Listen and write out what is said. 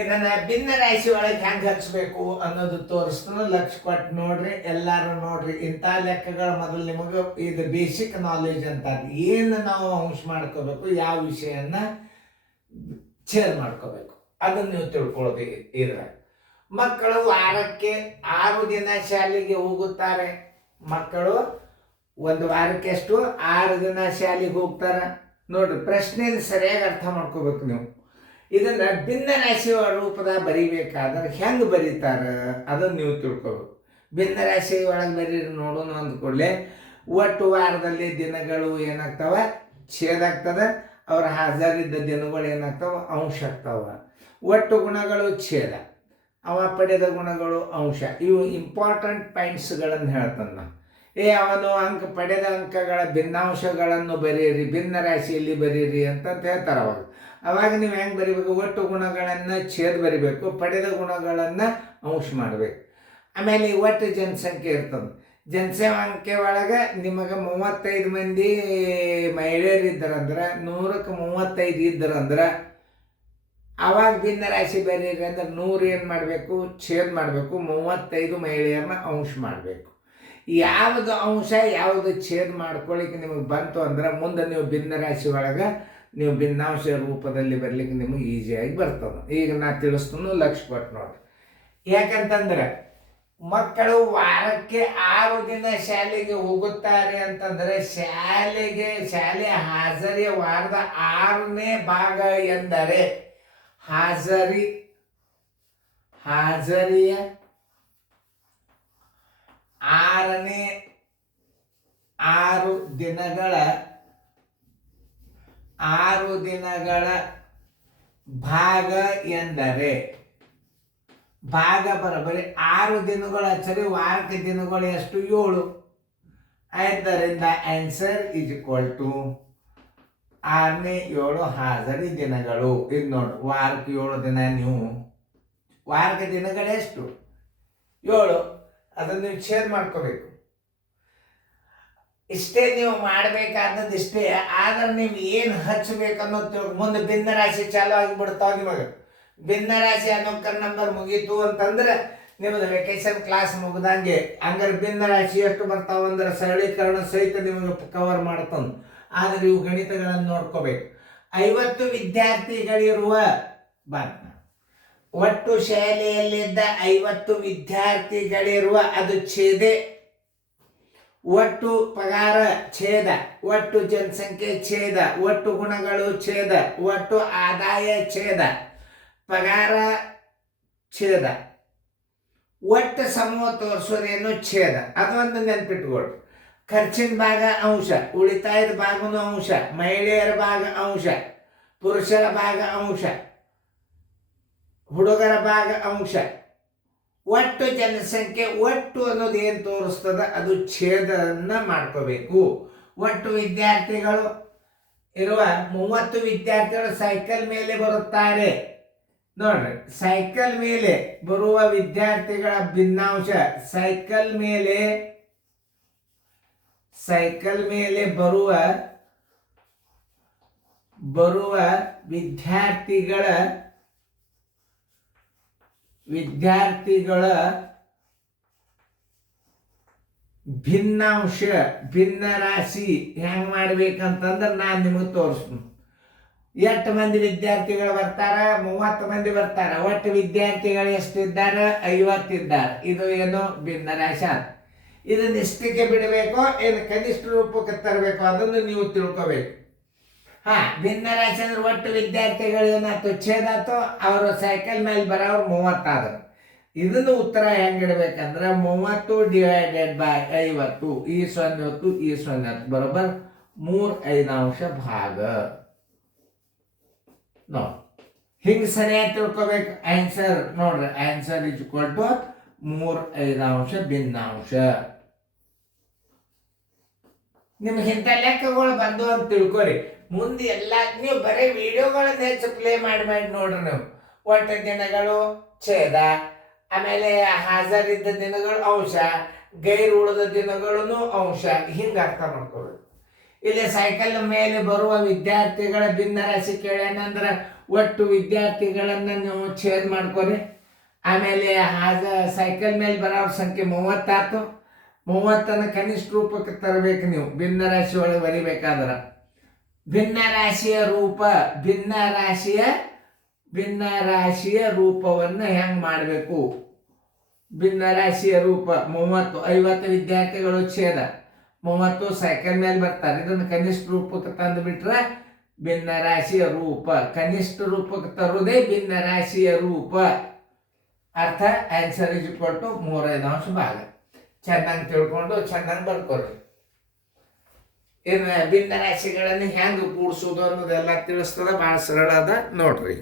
ಇದನ್ನ ಭಿನ್ನ ರಾಶಿ ಒಳಗೆ ಹೆಂಗೆ ಹಚ್ಚಬೇಕು ಅನ್ನೋದು ತೋರಿಸ್ತಾನೆ. ಲಕ್ಷ ಕೊಟ್ಟು ನೋಡ್ರಿ, ಎಲ್ಲಾರು ನೋಡ್ರಿ. ಇಂಥ ಲೆಕ್ಕಗಳ ಮೊದಲು ನಿಮಗೆ ಇದು ಬೇಸಿಕ್ ನಾಲೆಜ್ ಅಂತ ಏನು ನಾವು ಅಂಶ ಮಾಡ್ಕೋಬೇಕು, ಯಾವ ವಿಷಯನ ಛೇದ್ ಮಾಡ್ಕೋಬೇಕು ಅದನ್ನು ನೀವು ತಿಳ್ಕೊಳ್ಳೋದು ಇದ್ರಾಗ. ಮಕ್ಕಳು ವಾರಕ್ಕೆ 6 ದಿನ ಶಾಲೆಗೆ ಹೋಗುತ್ತಾರೆ. ಮಕ್ಕಳು ಒಂದು ವಾರಕ್ಕೆ ಎಷ್ಟು 6 ದಿನ ಶಾಲೆಗೆ ಹೋಗ್ತಾರೆ. ನೋಡ್ರಿ, ಪ್ರಶ್ನೆಯನ್ನು ಸರಿಯಾಗಿ ಅರ್ಥ ಮಾಡ್ಕೋಬೇಕು ನೀವು. ಇದನ್ನ ಭಿನ್ನ ರಾಶಿ ರೂಪದ ಬರಿಬೇಕಾದ್ರೆ ಹೆಂಗೆ ಬರೀತಾರೆ ಅದನ್ನು ನೀವು ತಿಳ್ಕೋಬೇಕು. ಭಿನ್ನ ರಾಶಿ ಒಳಗೆ ಬರೀರಿ ನೋಡೋಣ ಅಂದ ಕೂಡಲೇ ಒಟ್ಟು ವಾರದಲ್ಲಿ ದಿನಗಳು ಏನಾಗ್ತಾವ, ಛೇದಾಗ್ತದೆ. ಅವ್ರ ಹಾಜರಿದ್ದ ದಿನಗಳು ಏನಾಗ್ತಾವ, ಅಂಶ ಆಗ್ತಾವ. ಒಟ್ಟು ಗುಣಗಳು ಛೇದ, ಅವ ಪಡೆದ ಗುಣಗಳು ಅಂಶ. ಇವು ಇಂಪಾರ್ಟೆಂಟ್ ಪಾಯಿಂಟ್ಸ್ಗಳನ್ನು ಹೇಳ್ತಾನೆ. ಅವನು ಪಡೆದ ಅಂಕಗಳ ಭಿನ್ನಾಂಶಗಳನ್ನು ಬರೀರಿ, ಭಿನ್ನ ರಾಶಿಯಲ್ಲಿ ಬರೀರಿ ಅಂತ ಹೇಳ್ತಾರೆ. ಅವಾಗ ನೀವು ಹೆಂಗೆ ಬರಿಬೇಕು, ಒಟ್ಟು ಗುಣಗಳನ್ನು ಛೇದ್ ಬರಿಬೇಕು, ಪಡೆದ ಗುಣಗಳನ್ನು ಅಂಶ ಮಾಡಬೇಕು. ಆಮೇಲೆ ಒಟ್ಟು ಜನಸಂಖ್ಯೆ ಇರ್ತದೆ. ಜನಸಂಖ್ಯೆ ಒಳಗೆ ನಿಮಗೆ 35 ಮಂದಿ ಮಹಿಳೆಯರು ಇದ್ದಾರಂದ್ರೆ 100ಕ್ಕೆ 35 ಇದ್ದಾರಂದ್ರೆ ಅವಾಗ ಭಿನ್ನ ರಾಶಿ ಬರೀರಿ ಅಂದ್ರೆ 100 ಏನು ಮಾಡಬೇಕು, ಛೇದ್ ಮಾಡಬೇಕು, 35 ಮಹಿಳೆಯರನ್ನ ಅಂಶ ಮಾಡಬೇಕು. ಯಾವುದು ಅಂಶ ಯಾವುದು ಛೇದ್ ಮಾಡ್ಕೊಳ್ಳಿಕ್ಕೆ ನಿಮಗೆ ಬಂತು ಅಂದ್ರೆ ಮುಂದೆ ನೀವು ಭಿನ್ನ ರಾಶಿ ಒಳಗೆ ನೀವು ಭಿನ್ನಾಂಶ ರೂಪದಲ್ಲಿ ಬರಲಿಕ್ಕೆ ನಿಮಗೆ ಈಸಿಯಾಗಿ ಬರ್ತದೆ. ಈಗ ನಾ ತಿಳಿಸ್ತು, ಲಕ್ಷ ಕೊಟ್ಟು ನೋಡ್ರಿ. ಯಾಕಂತಂದ್ರೆ ಮಕ್ಕಳು ವಾರಕ್ಕೆ 6 ದಿನ ಶಾಲೆಗೆ ಹೋಗುತ್ತಾರೆ ಅಂತಂದರೆ ಶಾಲೆ ಹಾಜರಿಯ ವಾರದ 6ನೇ ಭಾಗ ಎಂದರೆ ಹಾಜರಿಯ 6 ದಿನಗಳ ಭಾಗ ಎಂದರೆ, ಭಾಗ ಬರೋಬ್ಬರಿ 6 ದಿನಗಳು ಹಚ್ಚರಿ, ವಾರಕ್ಕೆ ದಿನಗಳು ಎಷ್ಟು 7. ಆದ್ದರಿಂದ ಆನ್ಸರ್ ಈಸ್ ಈಕ್ವಲ್ ಟು 6ನೇ 7 ಹಾಜರಿ ದಿನಗಳು. ಇದು ನೋಡಿ, ವಾರಕ್ಕೆ 7 ದಿನ, ನೀವು ವಾರಕ್ಕೆ ದಿನಗಳೆಷ್ಟು 7, ಅದನ್ನು ನೀವು ಛೇದ್ ಮಾಡ್ಕೋಬೇಕು. ಇಷ್ಟೇ ನೀವು ಮಾಡಬೇಕಾದದ್ದು ಇಷ್ಟೇ. ಆದ್ರೆ ನೀವು ಏನು ಹಚ್ಚಬೇಕು ಅನ್ನೋದು ಮುಂದೆ ಭಿನ್ನ ರಾಶಿ ಚಾಲು ಆಗಿಬಿಡ್ತಾವ. ನಿಮಗೆ ಭಿನ್ನ ರಾಶಿ ಅನ್ನೋ ನಂಬರ್ ಮುಗೀತು ಅಂತಂದ್ರೆ ನಿಮ್ಮದು ವೆಕೇಶನ್ ಕ್ಲಾಸ್ ಮುಗ್ದಂಗೆ. ಹಂಗಾರೆ ಭಿನ್ನ ರಾಶಿ ಎಷ್ಟು ಬರ್ತಾವ ಅಂದ್ರೆ ಸರಳೀಕರಣ ಸಹಿತ ನಿಮಗೆ ಕವರ್ ಮಾಡ್ತಾನೆ. ಆದರೆ ಇವು ಗಣಿತಗಳನ್ನು ನೋಡ್ಕೋಬೇಕು. 50 ವಿದ್ಯಾರ್ಥಿಗಳಿರುವ ಒಟ್ಟು ಶಾಲೆಯಲ್ಲಿದ್ದ 50 ವಿದ್ಯಾರ್ಥಿಗಳಿರುವ ಅದು ಛೇದೆ. ಒಟ್ಟು ಪಗಾರ ಛೇದ, ಒಟ್ಟು ಜನಸಂಖ್ಯೆ ಛೇದ, ಒಟ್ಟು ಗುಣಗಳು ಛೇದ, ಒಟ್ಟು ಆದಾಯ ಛೇದ, ಪಗಾರ ಛೇದ, ಒಟ್ಟು ಸಮೂಹ ತೋರಿಸೋದೇನು ಛೇದ. ಅದೊಂದು ನೆನ್ಪಿಟ್ಕೊಳ್ರಿ. ಖರ್ಚಿನ ಭಾಗ ಅಂಶ, ಉಳಿತಾಯದ ಭಾಗನೂ ಅಂಶ, ಮಹಿಳೆಯರ ಭಾಗ ಅಂಶ, ಪುರುಷರ ಭಾಗ ಅಂಶ, ಹುಡುಗರ ಭಾಗ ಅಂಶ, ಒಟ್ಟು ಜನಸಂಖ್ಯೆ, ಒಟ್ಟು ಅನ್ನೋದು ಏನು ತೋರಿಸ್ತದ ಅದು ಛೇದನ್ನ ಮಾಡ್ಕೋಬೇಕು. ಒಟ್ಟು ವಿದ್ಯಾರ್ಥಿಗಳು ಇರುವ 30 ವಿದ್ಯಾರ್ಥಿಗಳು ಸೈಕಲ್ ಮೇಲೆ ಬರುತ್ತಾರೆ. ನೋಡ್ರಿ, ಸೈಕಲ್ ಮೇಲೆ ಬರುವ ವಿದ್ಯಾರ್ಥಿಗಳ ಭಿನ್ನಾಂಶ, ಸೈಕಲ್ ಮೇಲೆ ಬರುವ ವಿದ್ಯಾರ್ಥಿಗಳ ಭಿನ್ನಾಂಶ, ಭಿನ್ನ ರಾಶಿ ಹೆಂಗ್ ಮಾಡ್ಬೇಕಂತಂದ್ರೆ ನಾನು ನಿಮಗೆ ತೋರಿಸ್ತೀನಿ. 8 ಮಂದಿ ವಿದ್ಯಾರ್ಥಿಗಳು ಬರ್ತಾರ, 30 ಮಂದಿ ಬರ್ತಾರ. ಒಟ್ಟು ವಿದ್ಯಾರ್ಥಿಗಳು ಎಷ್ಟಿದ್ದಾರೆ, 50 ಇದ್ದಾರೆ. ಇದು ಏನು ಭಿನ್ನ ರಾಶಿ ಅಂತ. ಇದನ್ನ ಇಷ್ಟಕ್ಕೆ ಬಿಡಬೇಕೋ ಏನು ಕನಿಷ್ಠ ರೂಪಕ್ಕೆ ತರಬೇಕು ಅದನ್ನು ನೀವು ತಿಳ್ಕೋಬೇಕು. ಭಿನ್ನ ರಾಶಿ ಅಂದ್ರೆ ಒಟ್ಟು ವಿದ್ಯಾರ್ಥಿಗಳು ಏನಾಯ್ತು, ಛೇದಾಯ್ತು. ಅವರು ಸೈಕಲ್ ಮೇಲೆ ಬರೋರು 30 ಆದರು. ಇದನ್ನು ಉತ್ತರ ಹೆಂಗಿಡ್ಬೇಕಂದ್ರೆ 30 ಡಿವೈಡೆಡ್ ಬೈ 50, ಈ 0 ಬರೋಬ್ಬರ್ 3/5 ಭಾಗ. ನೋಡಿ, ಹಿಂಗೆ ಸರಿಯಾಗಿ ತಿಳ್ಕೊಬೇಕು. ಆನ್ಸರ್ ನೋಡ್ರಿ, ಆನ್ಸರ್ ಇಸ್ ಈಕ್ವಲ್ ಟು 3/5 ಭಿನ್ನಾಂಶ. ನಿಮ್ಗೆ ಇಂಥ ಲೆಕ್ಕಗಳು ಬಂದು ಅಂತ ತಿಳ್ಕೊರಿ. ಮುಂದೆ ಎಲ್ಲ ನೀವು ಬರೀ ವಿಡಿಯೋಗಳನ್ನ ಹೆಚ್ಚು ಪ್ಲೇ ಮಾಡಿ ನೋಡ್ರಿ. ನೀವು ಒಟ್ಟು ದಿನಗಳು ಛೇದ, ಆಮೇಲೆ ಹಾಜರಿದ್ದ ದಿನಗಳು ಅಂಶ, ಗೈರು ಉಳಿದ ದಿನಗಳನ್ನು ಅಂಶ, ಹಿಂಗೆ ಅರ್ಥ ಮಾಡ್ಕೋಬೇಕು. ಇಲ್ಲಿ ಸೈಕಲ್ ಮೇಲೆ ಬರುವ ವಿದ್ಯಾರ್ಥಿಗಳ ಭಿನ್ನರಾಶಿ ಕೇಳ್ಯಾನಂದ್ರೆ ಒಟ್ಟು ವಿದ್ಯಾರ್ಥಿಗಳನ್ನ ನೀವು ಛೇದ್ ಮಾಡ್ಕೊರಿ. ಆಮೇಲೆ ಆಗ ಸೈಕಲ್ ಮೇಲೆ ಬರೋರ ಸಂಖ್ಯೆ 30 ಆಯ್ತು. 30 ಕನಿಷ್ಠ ರೂಪಕ್ಕೆ ತರಬೇಕು ನೀವು ಭಿನ್ನರಾಶಿ ಒಳಗೆ ಬರಿಬೇಕಾದ್ರೆ. ಭಿನ್ನರಾಶಿಯ ರೂಪವನ್ನು ಹೆಂಗೆ ಮಾಡಬೇಕು? ಭಿನ್ನರಾಶಿಯ ರೂಪ 30, 50 ವಿದ್ಯಾರ್ಥಿಗಳು ಛೇದ, 30 ಸೈಕಲ್ ಮೇಲೆ ಬರ್ತಾರೆ. ಇದನ್ನು ಕನಿಷ್ಠ ರೂಪಕ್ಕೆ ತಂದು ಬಿಟ್ರೆ ಭಿನ್ನರಾಶಿಯ ರೂಪ. ಕನಿಷ್ಠ ರೂಪಕ್ಕೆ ತರುವುದೇ ಭಿನ್ನರಾಶಿಯ ರೂಪ. ಅರ್ಥ? ಆನ್ಸರ್ ಇಸ್ ಈಕ್ವಲ್ ಟು 3/5 ಭಾಗ. ಚೆನ್ನಾಗಿ ತಿಳ್ಕೊಂಡು ಚೆನ್ನಾಗಿ ಬರ್ಕೊರಿ. ಇನ್ನು ಭಿನ್ನರಾಶಿಗಳನ್ನು ಹೆಂಗೆ ಕೂಡಿಸೋದು ಅನ್ನೋದೆಲ್ಲ ತಿಳಿಸ್ತದ. ಭಾಳ ಸರಳ ಅದ ನೋಡ್ರಿ.